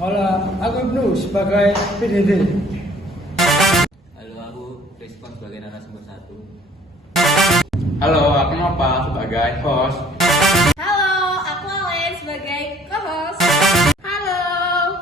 Halo, aku Ibnu sebagai PDD. Halo, aku Respon sebagai narasumber satu. Halo, aku Nova sebagai host. Halo, aku Alen sebagai co-host. Halo,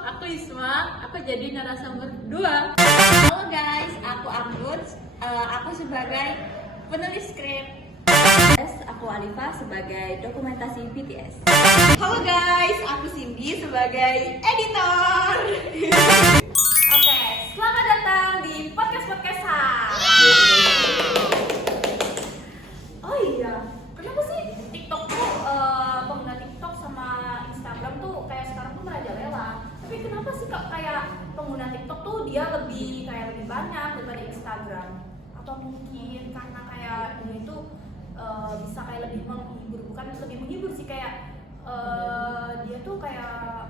aku Isma, aku jadi narasumber 2. Halo guys, aku Anggun, aku sebagai penulis skrip. Aku Alifa sebagai dokumentasi BTS. Halo guys, aku Cindy sebagai editor. Oke, selamat datang di podcast-podcastan. Oh iya, kenapa sih TikTok tuh, pengguna TikTok sama Instagram tuh kayak sekarang tuh merajalela. Tapi kenapa sih kok kayak pengguna TikTok tuh dia lebih banyak daripada Instagram? Atau mungkin karena kayak dia itu bisa kayak lebih menghibur, bukan lebih menghibur sih, kayak dia tuh kayak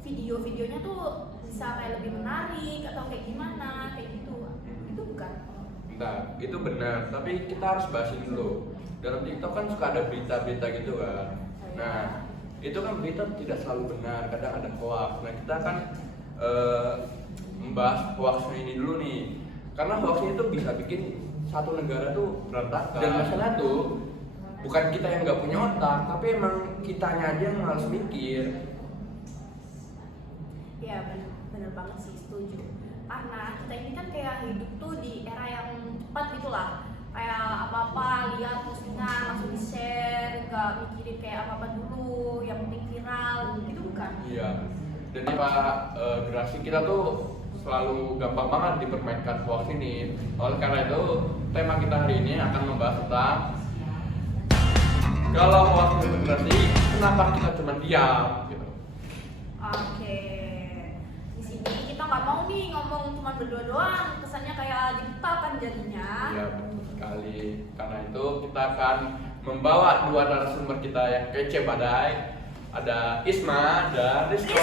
videonya tuh bisa kayak lebih menarik atau kayak gimana, kayak gitu. Itu bukan? Bentar, itu benar, tapi kita harus bahas ini dulu. Dalam TikTok kan suka ada berita-berita gitu kan. Nah, itu kan berita tidak selalu benar, kadang ada hoax. Nah, kita kan membahas hoaxnya ini dulu nih. Karena hoaxnya itu bisa bikin satu negara tuh berantakan. Dan masalah tuh bukan kita yang nggak punya otak, tapi emang kitanya aja yang harus mikir. Ya bener banget sih, setuju. Karena kita ini kan kayak hidup tuh di era yang cepat gitulah. Kayak apa-apa lihat postingan langsung di-share, nggak mikirin kayak apa-apa dulu, yang penting viral, gitu bukan? Iya. Dan generasi kita tuh selalu gampang banget dipermainkan hoax ini. Oleh karena itu, tema kita hari ini akan membahas tentang kalau hoax itu benar sih, kenapa kita cuma diam gitu. Oke. Di sini kita nggak mau nih ngomong cuma berdua doang, kesannya kayak diktakan jadinya. Iya, betul sekali. Karena itu kita akan membawa dua narasumber kita yang kece badai. Ada Isma dan Rizko.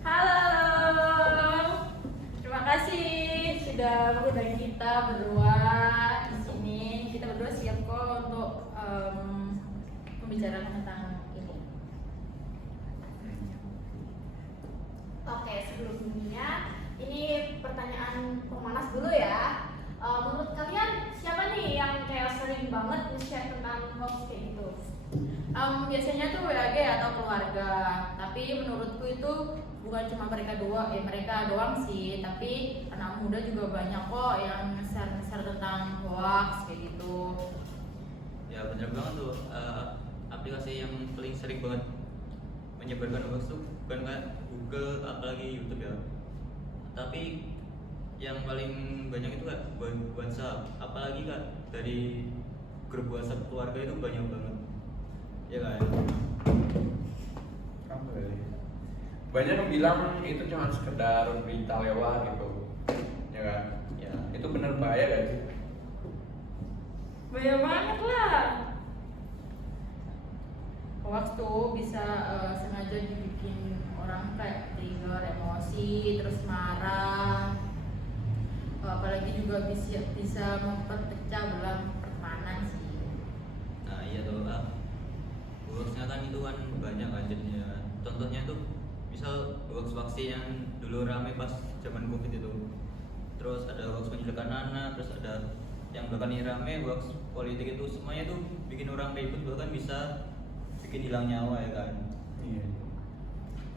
Halo, terima kasih sudah mengundang kita berdua di sini. Kita berdua siap kok untuk membicarakan tentang ini. Oke, sebelumnya ini pertanyaan pemanas dulu ya. Menurut kalian siapa nih yang kayak sering banget nge-share tentang hoax kayak gitu? Biasanya tuh WAG atau keluarga, tapi menurutku itu bukan cuma mereka doang sih, tapi anak muda juga banyak kok yang nge-share tentang hoax kayak gitu. Ya bener banget tuh. Aplikasi yang paling sering banget menyebarkan hoax tuh bukan kayak Google apalagi YouTube ya, tapi yang paling banyak itu kan WhatsApp, apalagi kan dari grup WhatsApp keluarga itu banyak banget, ya kan? Banyak yang bilang itu cuma sekedar berita lewat gitu, ya kan? Ya. Itu benar bahaya gak sih? Banyak banget lah. Hoax tuh bisa sengaja dibikin orang kayak trigger emosi, terus marah. Apalagi juga bisa memperpecah belah pertemanan sih. Nah iya tuh Kak, hoaxnya kan itu kan banyak kan jadinya. Contohnya tuh misal hoax vaksin yang dulu rame pas zaman Covid itu, terus ada hoax penculikan anak, terus ada yang bahkan ini rame hoax politik, itu semuanya tuh bikin orang ribut, bahkan bisa bikin hilang nyawa ya kan. Iya.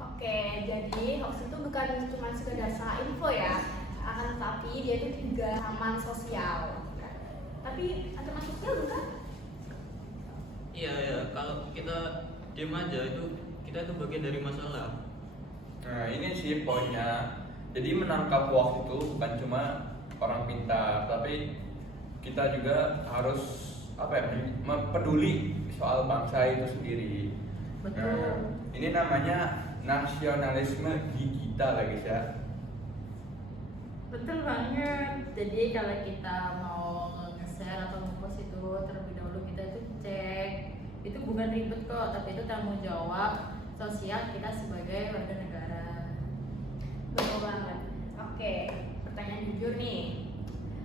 Oke, jadi hoax itu bukan cuma sekedar salah info ya, akan tetapi dia itu juga aman sosial. Tapi ancaman sosial bukan? Iya ya, kalau kita diam aja itu kita itu bagian dari masalah. Nah ini sih poinnya. Jadi menangkap hoax itu bukan cuma orang pintar, tapi kita juga harus peduli soal bangsa itu sendiri. Betul. Nah, ini namanya nasionalisme digital ya guys ya. Betul banget. Jadi kalau kita mau nge-share atau nge-post itu, terlebih dahulu kita itu cek. Itu bukan ribet kok, tapi itu tanggung jawab sosial kita sebagai warga negara. Betul banget. Oke, pertanyaan jujur nih.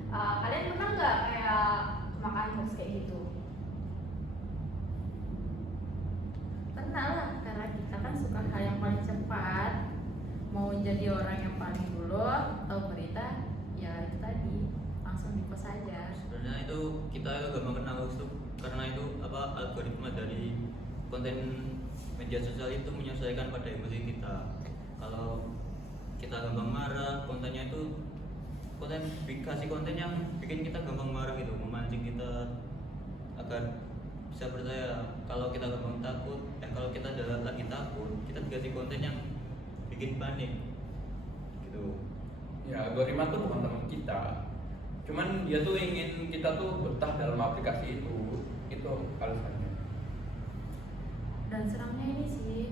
Kalian pernah nggak kayak makan hoax kayak gitu? Pernah lah, karena kita kan hal yang paling cepat, mau jadi orang yang paling dulu atau berita, ya itu tadi langsung di post aja. Sebenarnya itu kita gampang kena hoax tuh karena itu algoritma dari konten media sosial itu menyesuaikan pada emosi kita. Kalau kita gampang marah, kontennya itu kasih konten yang bikin kita gampang marah gitu, memancing kita agar bisa percaya. Kalau kita gampang takut, kalau kita lagi takut, kita dikasih konten yang bikin panik gitu. Ya, algoritma tuh bukan teman kita, cuman dia tuh ingin kita tuh betah dalam aplikasi itu alasannya. Dan serangnya ini sih,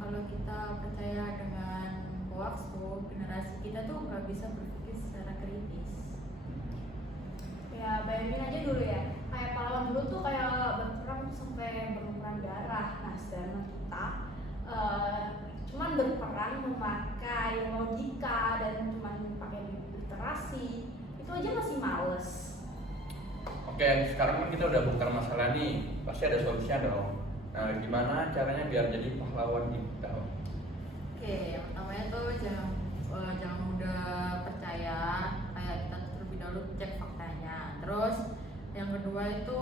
kalau kita percaya dengan hoax tuh, generasi kita tuh nggak bisa berpikir secara kritis. Ya bayangin aja dulu ya, kayak pahlawan dulu tuh kayak berperang tuh sampai berlumuran darah. Nah sedangkan kita cuman berperang memakai logika dan cuman pakai literasi, itu aja masih males. Oke, sekarang kan kita udah bongkar masalah nih, pasti ada solusinya dong. Nah, gimana caranya biar jadi pahlawan digital? Oke, yang pertamanya tuh jangan mudah percaya, kayak kita terlebih dahulu cek faktanya. Terus yang kedua itu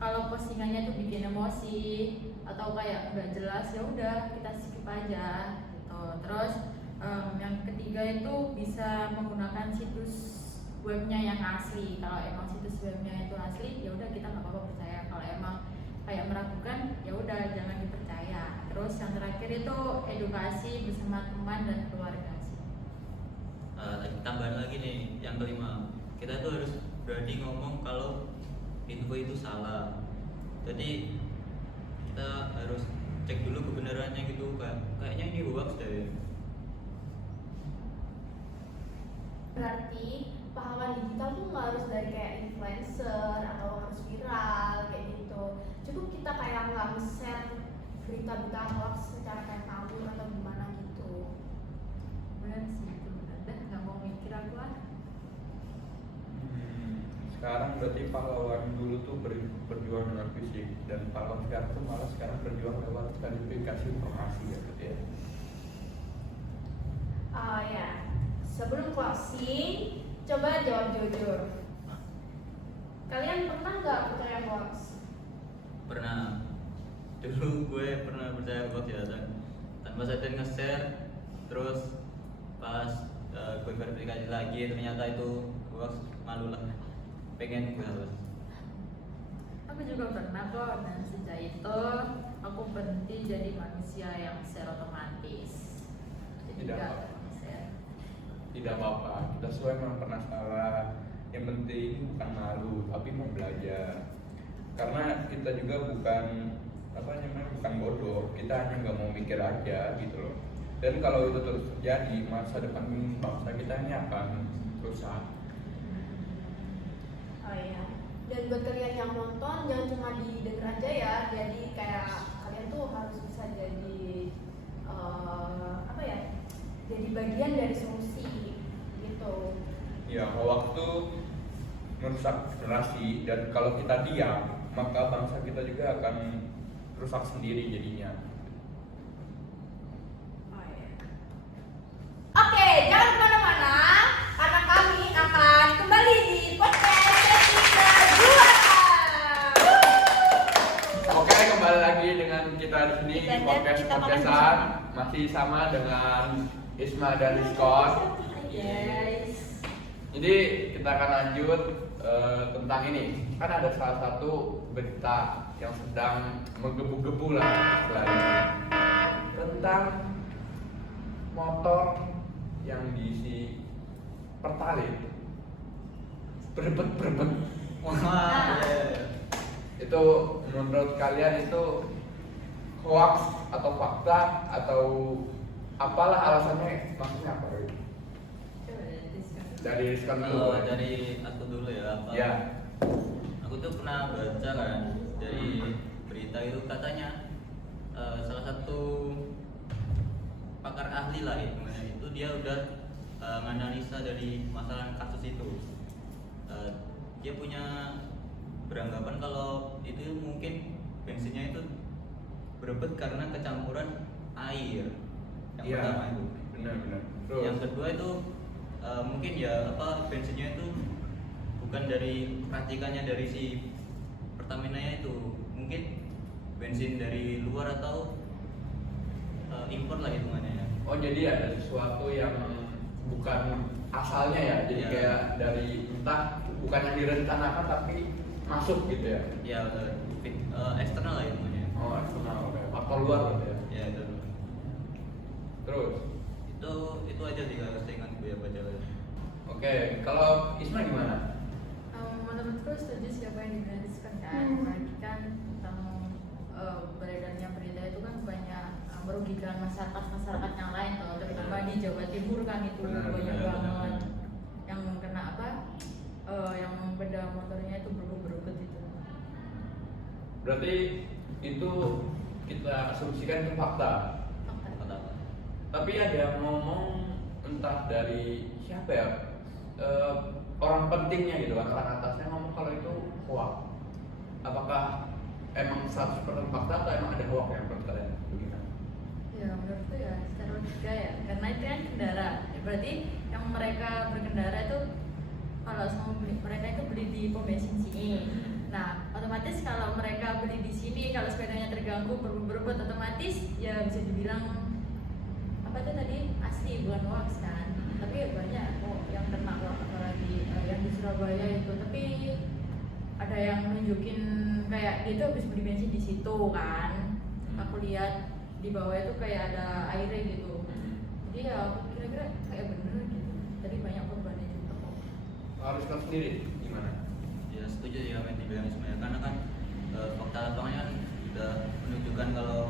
kalau postingannya tuh bikin emosi atau kayak nggak jelas, ya udah kita skip aja gitu. Terus yang ketiga itu bisa menggunakan situs webnya yang asli. Kalau emang situs webnya itu asli, ya udah kita nggak apa-apa percaya. Kalau emang kayak meragukan, ya udah jangan dipercaya. Terus yang terakhir itu edukasi bersama teman dan keluarga sih. Tambahan lagi nih, yang kelima, kita tuh harus berani ngomong kalau info itu salah. Jadi kita harus cek dulu kebenarannya gitu, kayaknya ini hoax deh. Berarti pahlawan digital tuh nggak harus dari kayak influencer atau harus viral kayak gitu. Cukup kita kayak nggak nge-share berita-berita hoax secara kayak kabur atau gimana gitu. Benar sih, itu benar. Dah nggak mau mikir aku ah. Sekarang berarti pahlawan dulu tuh berjuang dengan fisik, dan pahlawan sekarang tuh malah sekarang berjuang lewat verifikasi informasi ya, gitu ya. Ya, sebelum closing, coba jawab jujur. Kalian pernah nggak percaya hoax? Pernah. Dulu gue pernah percaya hoax ya, tanpa sadar nge-share. Terus pas gue verifikasi lagi ternyata itu hoax, malu lah, pengen gue hapus. Aku juga pernah kok, dan sejak itu aku berhenti jadi manusia yang share otomatis. Jadi Tidak nggak apa-apa. share. Tidak apa-apa, kita semua memang pernah salah. Yang penting bukan malu, tapi mau belajar. Karena kita juga bukan bukan bodoh, kita hanya nggak mau mikir aja gitu loh. Dan kalau itu terus terjadi, masa depan bangsa kita ini akan rusak. Oh iya. Dan buat kalian yang nonton jangan cuma didengar aja ya. Jadi kayak kalian tuh harus bisa jadi jadi bagian dari solusi gitu. Ya, hoax itu merusak generasi, dan kalau kita diam, maka bangsa kita juga akan rusak sendiri jadinya. Oh iya. Oke, jangan kemana-mana karena kami akan kembali di podcast sesi kedua. Oke, kembali lagi dengan kita di sini di Dan podcast kita makan podcastan, masih sama dengan Isma dan Rizkon. Yes. Jadi kita akan lanjut tentang ini. Kan ada salah satu berita yang sedang menggebu-gebu lah istilahnya, tentang motor yang diisi pertalite berebet. Wah, Itu menurut kalian itu hoax atau fakta atau apalah alasannya, maksudnya apa? Dari Rizkan dulu. kalau dari aku dulu ya. Ya. Aku tuh pernah baca kan dari berita itu, katanya salah satu pakar ahli lah itu dia udah menganalisa dari masalah kasus itu. Dia punya beranggapan kalau itu mungkin bensinnya itu berebet karena kecampuran air. Yang Iya, pertama itu. benar-benar. Terus Yang kedua itu mungkin ya bensinnya itu bukan dari racikannya dari si Pertamina itu, mungkin bensin dari luar atau impor lah hitungannya ya. oh jadi ada sesuatu yang bukan asalnya ya, jadi Iya. kayak dari entah bukan yang direncanakan tapi masuk gitu ya. Ya eksternal lah hitungannya. Oh eksternal, oke. Faktor luar gitu ya. Ya itu. Terus, Itu aja sih kalau seingatku ya baca. oke, kalau Isma gimana? Menurutku setuju siapa yang digratiskan kan, apalagi kan tentang beredarnya berita itu kan banyak merugikan masyarakat yang lain tuh, terutama di Jawa Timur kan itu Benar, banyak benar, banget benar. yang kena yang benda motornya itu berubah-ubah itu. Berarti itu kita asumsikan itu fakta. Kata apa? Tapi ada yang ngomong entah dari siapa ya, orang pentingnya gitu kan, orang atasnya ngomong kalau itu hoax. Apakah emang 100% fakta atau emang ada hoax yang menurut kalian? Begitu. Ya menurutku ya secara logika ya, karena itu kan kendara ya, berarti yang mereka berkendara itu kalau mereka itu beli di pom bensin sini. Nah otomatis kalau mereka beli di sini, kalau sepedanya terganggu berebut otomatis ya bisa dibilang apa itu tadi asli bukan hoax kan. Tapi ya banyak yang kena hoax, apalagi yang di Surabaya itu. Tapi ada yang nunjukin kayak dia tuh habis beli bensin di situ kan. Aku lihat di bawah itu kayak ada airnya gitu. Jadi ya aku kira-kira kayak bener gitu. Tadi banyak korbannya juga kok. Harus tahu sendiri gimana? Ya setuju sih apa yang dibilang Ismail, karena kan fakta lapangannya kan sudah menunjukkan kalau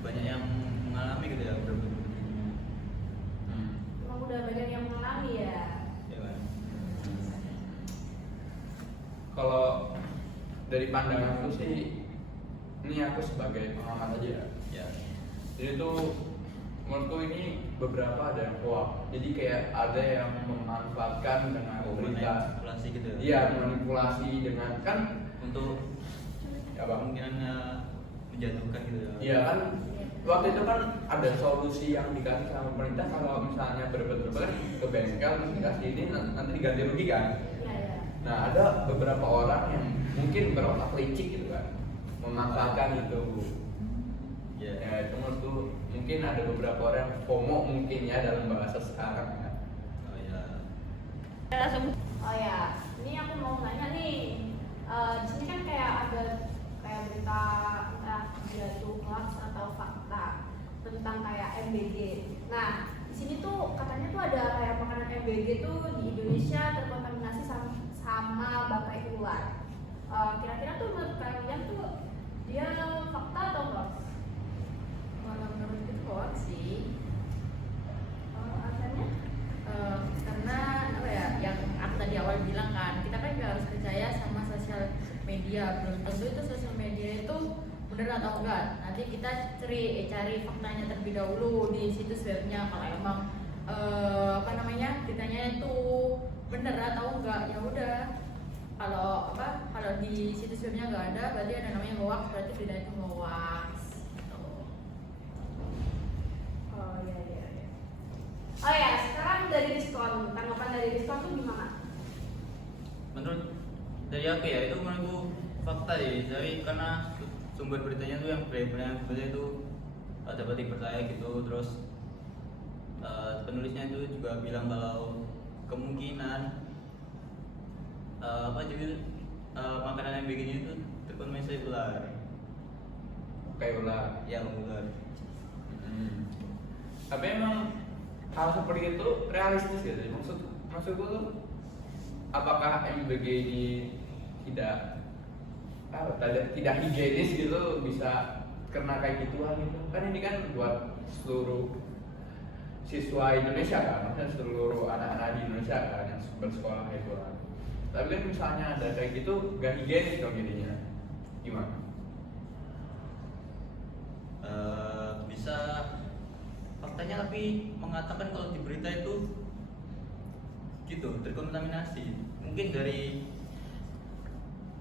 banyak yang mengalami gitu ya berbeda. Emang udah banyak yang mengalami ya. Ya kan? Kalau dari pandanganku sih, ini aku sebagai pengamat aja. Ya. Jadi tuh menurutku ini beberapa ada yang hoax. Jadi kayak ada yang memanfaatkan dengan berita. Manipulasi gitu ya. Iya, manipulasi dengan kan Untuk ya bang. kemungkinan menjatuhkan gitu ya. Iya kan waktu itu kan ada solusi yang dikasih sama pemerintah kalau misalnya berbeda ke bengkel terus dikasih ini nanti diganti rugi kan. Iya ya. Nah ada beberapa orang yang mungkin berotak licik gitu kan memanfaatkan itu. Ya. Ya itu menurutku mungkin ada beberapa orang yang FOMO mungkin ya dalam bahasa sekarang ya. Oh ya. Oh ya, ini aku mau nanya nih. Di sini kan kayak ada kayak berita entah dia itu hoax atau fakta tentang kayak MBG. Nah, di sini tuh katanya tuh ada kayak makanan MBG tuh di Indonesia terkontaminasi sama bangkai ular. Kira-kira tuh menurut kalian tuh dia fakta atau hoax? Kalau menurutku itu hoax sih. Alasannya? Karena apa ya, yang aku tadi awal bilang kan, kita kan nggak harus percaya sama sosial media, belum tentu itu sosial media itu benar atau enggak. Nanti kita cari faktanya terlebih dahulu di situs webnya, kalau emang beritanya itu benar atau enggak, ya udah. Kalau di situs webnya nggak ada, berarti ada namanya hoax, berarti berita itu hoax. Gitu. Oh iya iya iya. Oh ya, sekarang dari Diskon, tanggapan dari Diskon tuh gimana? Menurut dari aku ya itu menurutku fakta sih, tapi karena sumber beritanya tuh yang benar-benar sebenarnya itu dapat dipercaya gitu. Terus penulisnya itu juga bilang kalau kemungkinan makanan yang bikinnya itu terkontaminasi ular. Kayak ular. Ya ular. Tapi emang hal seperti itu realistis gitu. Maksudku tuh apakah MBG ini tidak higienis gitu bisa kena kayak gituan gitu? Kan ini kan buat seluruh siswa Indonesia kan, maksudnya seluruh anak-anak di Indonesia kan yang bersekolah itu kan. Tapi kan misalnya ada kayak gitu gak higienis dong jadinya. Gimana? Bisa faktanya tapi mengatakan kalau di berita itu gitu terkontaminasi, mungkin dari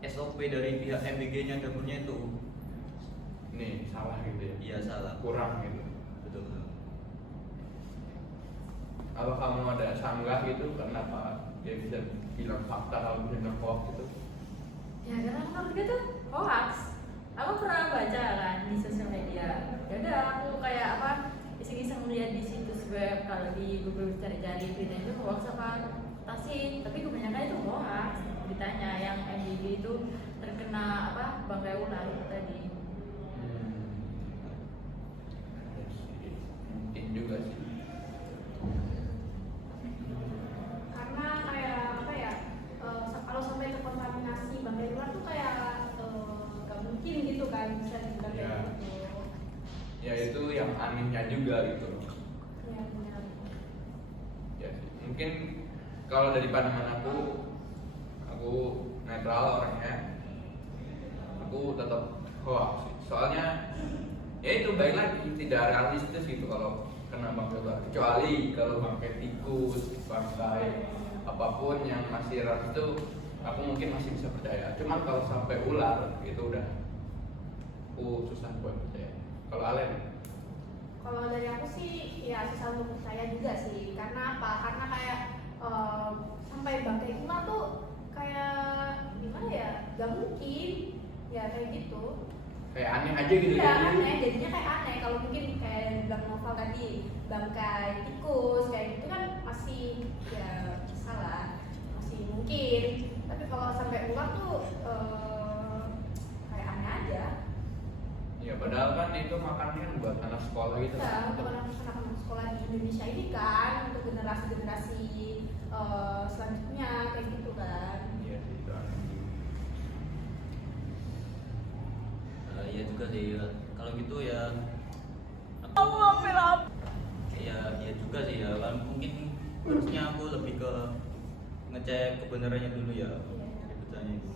SOP dari pihak MBG nya dapurnya itu Nih salah gitu ya? iya salah. Kurang gitu. betul. Apa kamu ada sanggah gitu kenapa dia bisa bilang fakta kalau bisa bilang hoax gitu? Ya karena menurut gue tuh hoax. Aku pernah baca kan di sosial media. Ya udah aku kayak apa iseng-iseng lihat di situs web, kalau di Google cari-cari berita itu hoax apa tasin, tapi kebanyakan itu hoax. Beritanya yang MBG itu terkena apa bangkai ular itu tadi. Mungkin juga sih. Karena kayak apa ya, kalau sampai terkontaminasi bangkai ular tuh kayak gak mungkin gitu kan bisa dibilang Ya. kayak gitu. Ya itu yang anehnya juga gitu. Ya benar. Ya sih. Mungkin kalau dari pandangan aku netral orangnya. Aku tetap hoax sih. Soalnya ya itu baik lagi tidak realistis gitu kalau kena bangkai ular. Kecuali kalau bangkai tikus, bangkai apapun yang masih realistis itu aku mungkin masih bisa percaya. Cuman kalau sampai ular itu udah aku susah buat percaya. Kalau Alen? Kalau dari aku sih ya susah untuk percaya juga sih. Karena apa? Karena kayak sampai bangkai ular tuh kayak gimana ya? Gak mungkin ya kayak gitu. Kayak aneh aja gitu Iya ya. aneh, jadinya kayak aneh. Kalau mungkin kayak yang bilang novel tadi bangkai tikus kayak gitu kan masih ya salah, masih mungkin. Tapi kalau sampai ular tuh kayak aneh aja. Ya padahal kan itu makannya kan buat anak sekolah gitu. Ya untuk anak-anak sekolah di Indonesia ini kan untuk generasi-generasi selanjutnya kayak gitu kan. Iya sih itu aneh juga. Iya juga sih ya. Kalau gitu ya ya juga sih ya kan mungkin harusnya aku lebih ke ngecek kebenarannya dulu ya beritanya itu.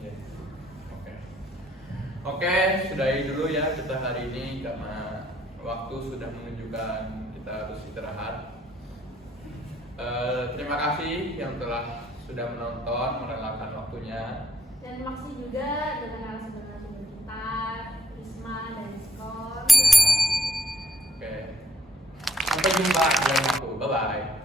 Iya. Oke. Oke, sudahi dulu ya kita hari ini karena waktu sudah menunjukkan kita harus istirahat. Terima kasih yang telah sudah menonton, merelakan waktunya. Dan makasih juga dengan narasumber-narasumber kita, Risma dan Diskon. Oke. Sampai jumpa di lain waktu. Bye bye.